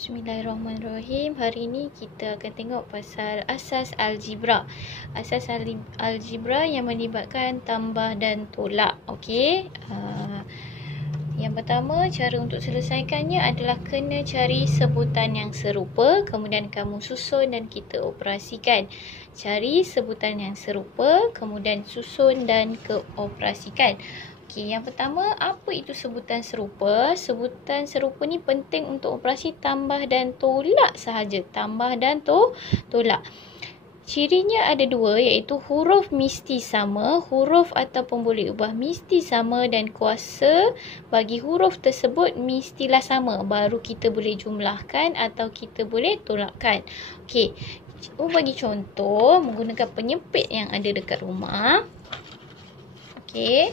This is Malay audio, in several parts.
Bismillahirrahmanirrahim. Hari ini kita akan tengok pasal asas algebra. Asas algebra yang melibatkan tambah dan tolak. Okey. Yang pertama, cara untuk selesaikannya adalah kena cari sebutan yang serupa, kemudian kamu susun dan kita operasikan. Cari sebutan yang serupa, kemudian susun dan operasikan. Okey, yang pertama, apa itu sebutan serupa? Sebutan serupa ni penting untuk operasi tambah dan tolak sahaja. Tambah dan tolak. Cirinya ada dua, iaitu huruf mesti sama, huruf ataupun boleh ubah mesti sama, dan kuasa bagi huruf tersebut mestilah sama. Baru kita boleh jumlahkan atau kita boleh tolakkan. Okey, bagi contoh menggunakan penyempit yang ada dekat rumah. Okey.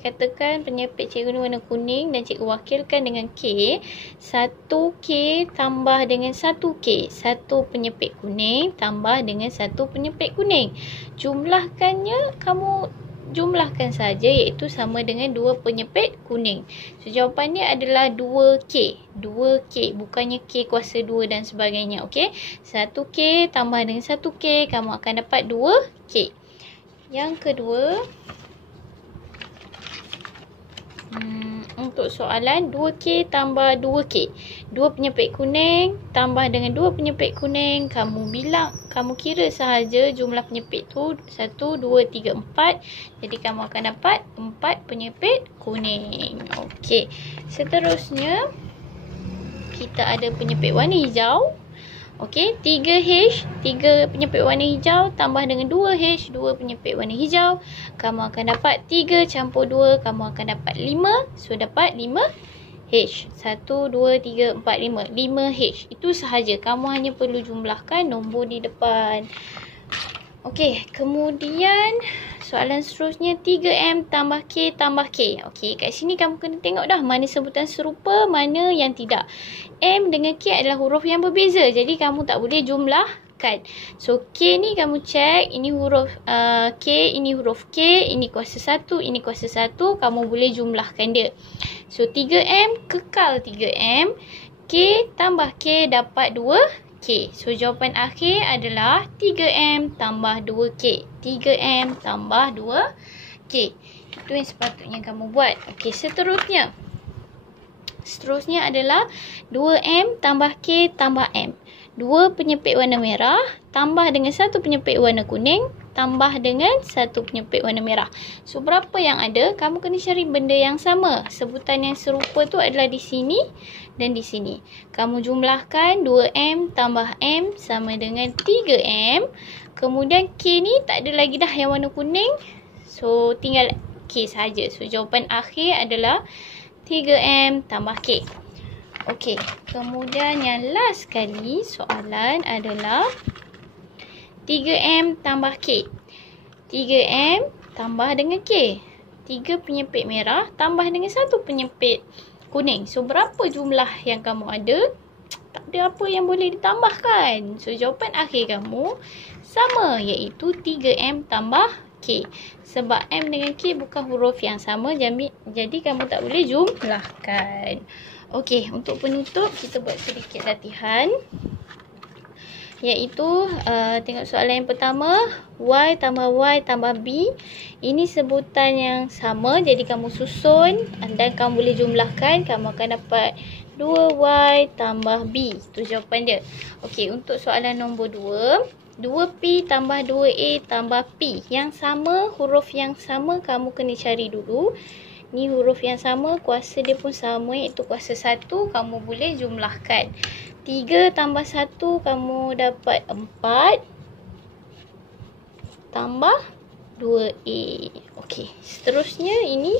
Katakan penyempit cikgu ni warna kuning dan cikgu wakilkan dengan K. 1K tambah dengan 1K. Satu penyempit kuning tambah dengan satu penyempit kuning. Jumlahkannya, kamu jumlahkan saja, iaitu sama dengan dua penyempit kuning. So, jawapannya adalah 2K. 2K, bukannya K kuasa 2 dan sebagainya. Okey, 1K tambah dengan 1K, kamu akan dapat 2K. Yang kedua, untuk soalan 2K tambah 2K. Dua penyempit kuning tambah dengan dua penyempit kuning. Kamu kira sahaja jumlah penyempit tu 1, 2, 3, 4. Jadi kamu akan dapat 4 penyempit kuning. Okey. Seterusnya, kita ada penyempit warna hijau. Okey, 3H, 3 penyempit warna hijau tambah dengan 2H, 2 penyempit warna hijau. Kamu akan dapat 3 campur 2, kamu akan dapat 5. So, dapat 5H. 1, 2, 3, 4, 5. 5H. Itu sahaja. Kamu hanya perlu jumlahkan nombor di depan. Okey, kemudian soalan seterusnya 3M tambah K tambah K. Okey, kat sini kamu kena tengok dah mana sebutan serupa, mana yang tidak. M dengan K adalah huruf yang berbeza. Jadi kamu tak boleh jumlahkan. So, K ni kamu cek, ini huruf K, ini huruf K, ini kuasa 1, ini kuasa 1, kamu boleh jumlahkan dia. So, 3M kekal 3M, K tambah K dapat 2K. So, jawapan akhir adalah 3M tambah 2K. 3M tambah 2K. Itu yang sepatutnya kamu buat. Okey, seterusnya. Seterusnya adalah 2M tambah K tambah M. Dua penyempit warna merah tambah dengan satu penyempit warna kuning tambah dengan satu penyempit warna merah. So, berapa yang ada? Kamu kena cari benda yang sama. Sebutan yang serupa tu adalah di sini dan di sini. Kamu jumlahkan 2M tambah M sama dengan 3M. Kemudian K ni tak ada lagi dah yang warna kuning. So, tinggal K saja. So, jawapan akhir adalah 3M tambah K. Okey, kemudian yang last sekali soalan adalah 3M tambah K. 3M tambah dengan K. 3 penyempit merah tambah dengan satu penyempit kuning. So, berapa jumlah yang kamu ada? Tak ada apa yang boleh ditambahkan. So, jawapan akhir kamu sama, iaitu 3M tambah K. Sebab M dengan K bukan huruf yang sama, jadi kamu tak boleh jumlahkan. Okey, untuk penutup kita buat sedikit latihan. Iaitu, tengok soalan yang pertama, Y tambah B. Ini sebutan yang sama, jadi kamu susun dan kamu boleh jumlahkan. Kamu akan dapat 2Y tambah B. Itu jawapan dia. Okey, untuk soalan nombor 2. 2P tambah 2A tambah P. Yang sama, huruf yang sama kamu kena cari dulu. Ni huruf yang sama, kuasa dia pun sama, iaitu kuasa 1. Kamu boleh jumlahkan. 3 tambah 1, kamu dapat 4. Tambah 2A. Okey, seterusnya ini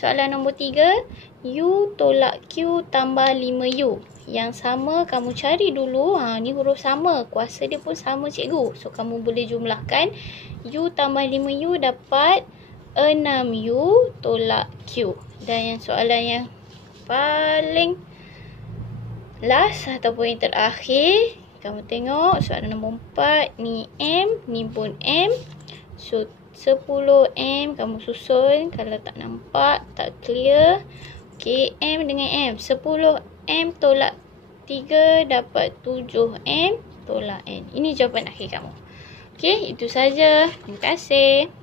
soalan nombor 3. U tolak Q tambah 5U. Yang sama kamu cari dulu. Ni huruf sama, kuasa dia pun sama cikgu. So, kamu boleh jumlahkan. U tambah 5U dapat 6U tolak Q. Dan yang soalan yang paling last ataupun yang terakhir, kamu tengok soalan nombor 4. Ni M, ni pun M. So, 10M. Kamu susun. Kalau tak nampak, tak clear. Okey, M dengan M. 10M tolak 3 dapat 7M tolak N. Ini jawapan akhir kamu. Okey, itu saja. Terima kasih.